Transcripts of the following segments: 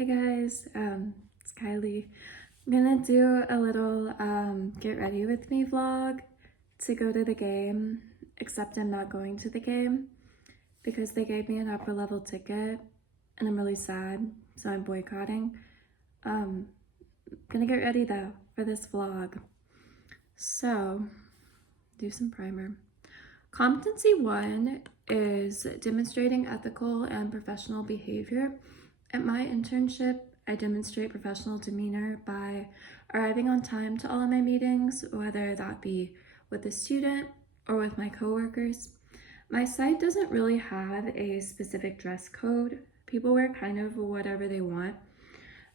Hey guys, it's Kylie. I'm gonna do a little get ready with me vlog to go to the game, except I'm not going to the game because they gave me an upper level ticket and I'm really sad, so I'm boycotting. Gonna get ready though for this vlog. So, do some primer. Competency 1 is demonstrating ethical and professional behavior. At my internship, I demonstrate professional demeanor by arriving on time to all of my meetings, whether that be with a student or with my coworkers. My site doesn't really have a specific dress code. People wear kind of whatever they want.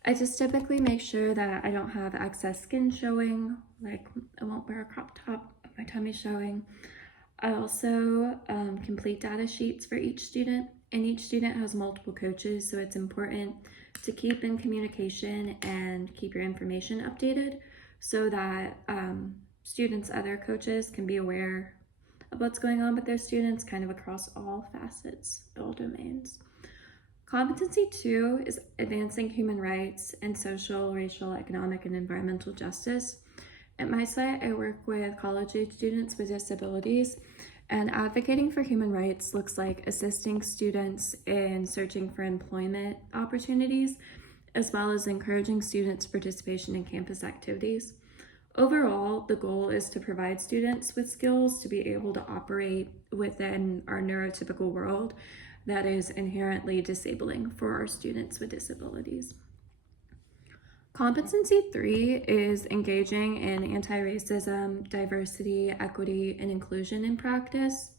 I just typically make sure that I don't have excess skin showing, like I won't wear a crop top if my tummy's showing. I also complete data sheets for each student, and each student has multiple coaches, so it's important to keep in communication and keep your information updated so that students' other coaches can be aware of what's going on with their students kind of across all facets, all domains. Competency 2 is advancing human rights and social, racial, economic, and environmental justice. At my site, I work with college-age students with disabilities, and advocating for human rights looks like assisting students in searching for employment opportunities, as well as encouraging students' participation in campus activities. Overall, the goal is to provide students with skills to be able to operate within our neurotypical world that is inherently disabling for our students with disabilities. Competency 3 is engaging in anti-racism, diversity, equity, and inclusion in practice.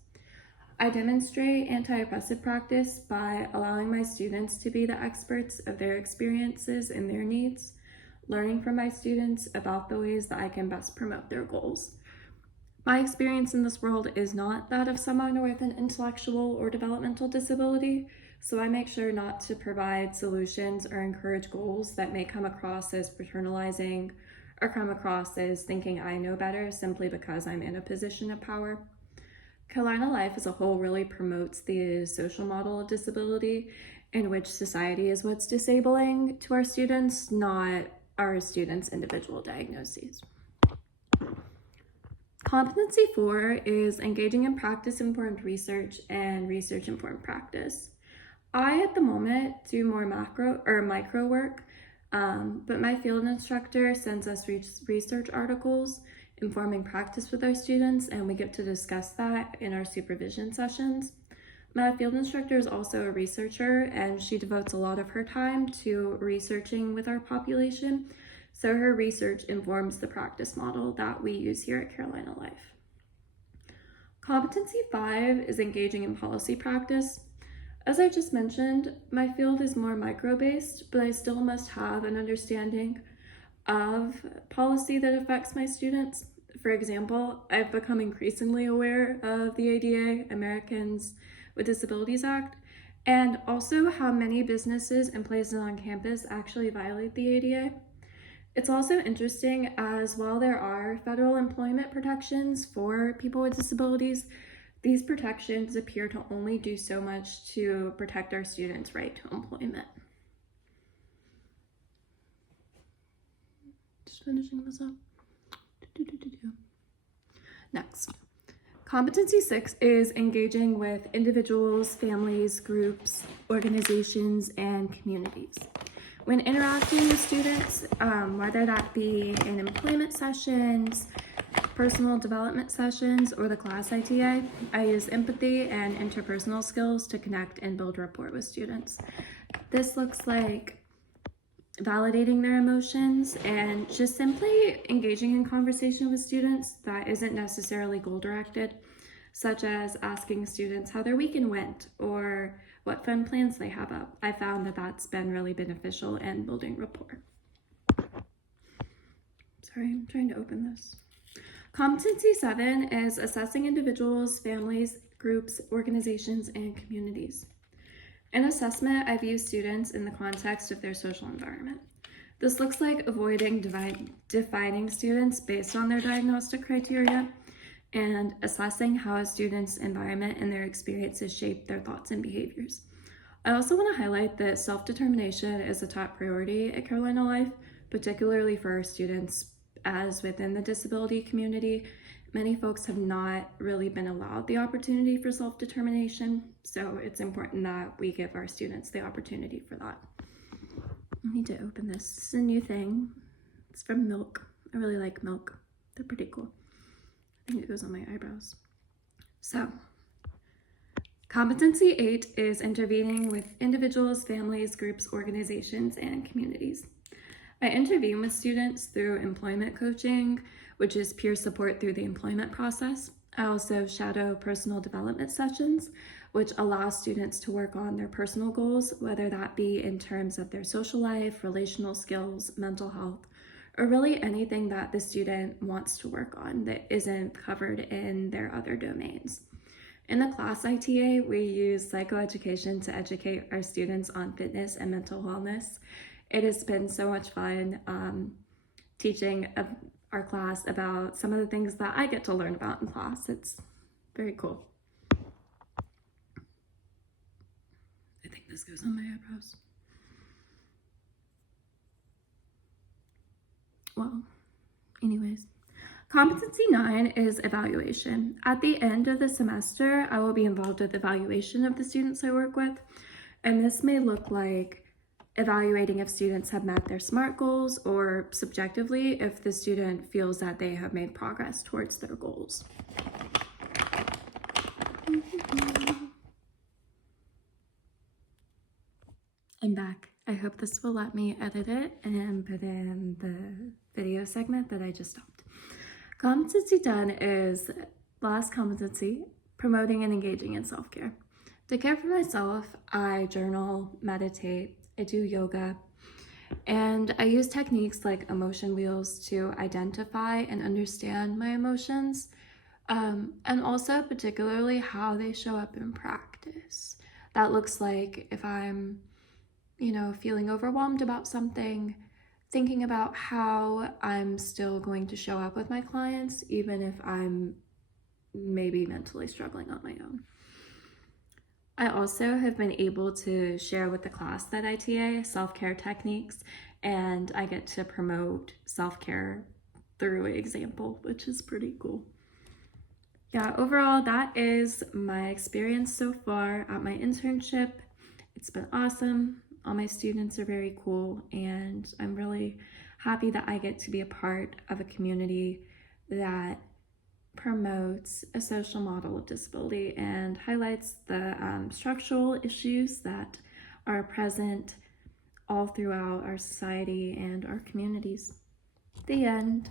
I demonstrate anti-oppressive practice by allowing my students to be the experts of their experiences and their needs, learning from my students about the ways that I can best promote their goals. My experience in this world is not that of someone with an intellectual or developmental disability, so I make sure not to provide solutions or encourage goals that may come across as paternalizing or come across as thinking I know better simply because I'm in a position of power. Carolina Life as a whole really promotes the social model of disability in which society is what's disabling to our students, not our students' individual diagnoses. Competency 4 is engaging in practice-informed research and research-informed practice. I, at the moment, do more macro or micro work, but my field instructor sends us research articles informing practice with our students, and we get to discuss that in our supervision sessions. My field instructor is also a researcher, and she devotes a lot of her time to researching with our population, so her research informs the practice model that we use here at Carolina Life. Competency 5 is engaging in policy practice. As I just mentioned, my field is more micro-based, but I still must have an understanding of policy that affects my students. For example, I've become increasingly aware of the ADA, Americans with Disabilities Act, and also how many businesses and places on campus actually violate the ADA. It's also interesting as while there are federal employment protections for people with disabilities, these protections appear to only do so much to protect our students' right to employment. Just finishing this up. Next. Competency 6 is engaging with individuals, families, groups, organizations, and communities. When interacting with students, whether that be in employment sessions, personal development sessions, or the class ITA, I use empathy and interpersonal skills to connect and build rapport with students. This looks like validating their emotions and just simply engaging in conversation with students that isn't necessarily goal-directed, such as asking students how their weekend went or what fun plans they have up. I found that that's been really beneficial in building rapport. Sorry, I'm trying to open this. Competency 7 is assessing individuals, families, groups, organizations, and communities. In assessment, I view students in the context of their social environment. This looks like avoiding defining students based on their diagnostic criteria and assessing how a student's environment and their experiences shape their thoughts and behaviors. I also want to highlight that self-determination is a top priority at Carolina Life, particularly for our students, as within the disability community, many folks have not really been allowed the opportunity for self-determination, so it's important that we give our students the opportunity for that. I need to open this. This is a new thing. It's from Milk. I really like Milk. They're pretty cool. I think it goes on my eyebrows. So, Competency 8 is intervening with individuals, families, groups, organizations, and communities. I intervene with students through employment coaching, which is peer support through the employment process. I also shadow personal development sessions, which allow students to work on their personal goals, whether that be in terms of their social life, relational skills, mental health, or really anything that the student wants to work on that isn't covered in their other domains. In the class ITA, we use psychoeducation to educate our students on fitness and mental wellness. It has been so much fun teaching our class about some of the things that I get to learn about in class. It's very cool. I think this goes on my eyebrows. Well, anyways. Competency 9 is evaluation. At the end of the semester, I will be involved with evaluation of the students I work with, and this may look like evaluating if students have met their SMART goals, or subjectively, if the student feels that they have made progress towards their goals. I'm back. I hope this will let me edit it and put in the video segment that I just stopped. Competency 10 is last competency, promoting and engaging in self-care. To care for myself, I journal, meditate, I do yoga, and I use techniques like emotion wheels to identify and understand my emotions, and also particularly how they show up in practice. That looks like if I'm, feeling overwhelmed about something, thinking about how I'm still going to show up with my clients, even if I'm maybe mentally struggling on my own. I also have been able to share with the class that ITA self-care techniques, and I get to promote self-care through example, which is pretty cool. Yeah, overall, that is my experience so far at my internship. It's been awesome. All my students are very cool, and I'm really happy that I get to be a part of a community that promotes a social model of disability and highlights the structural issues that are present all throughout our society and our communities. The end.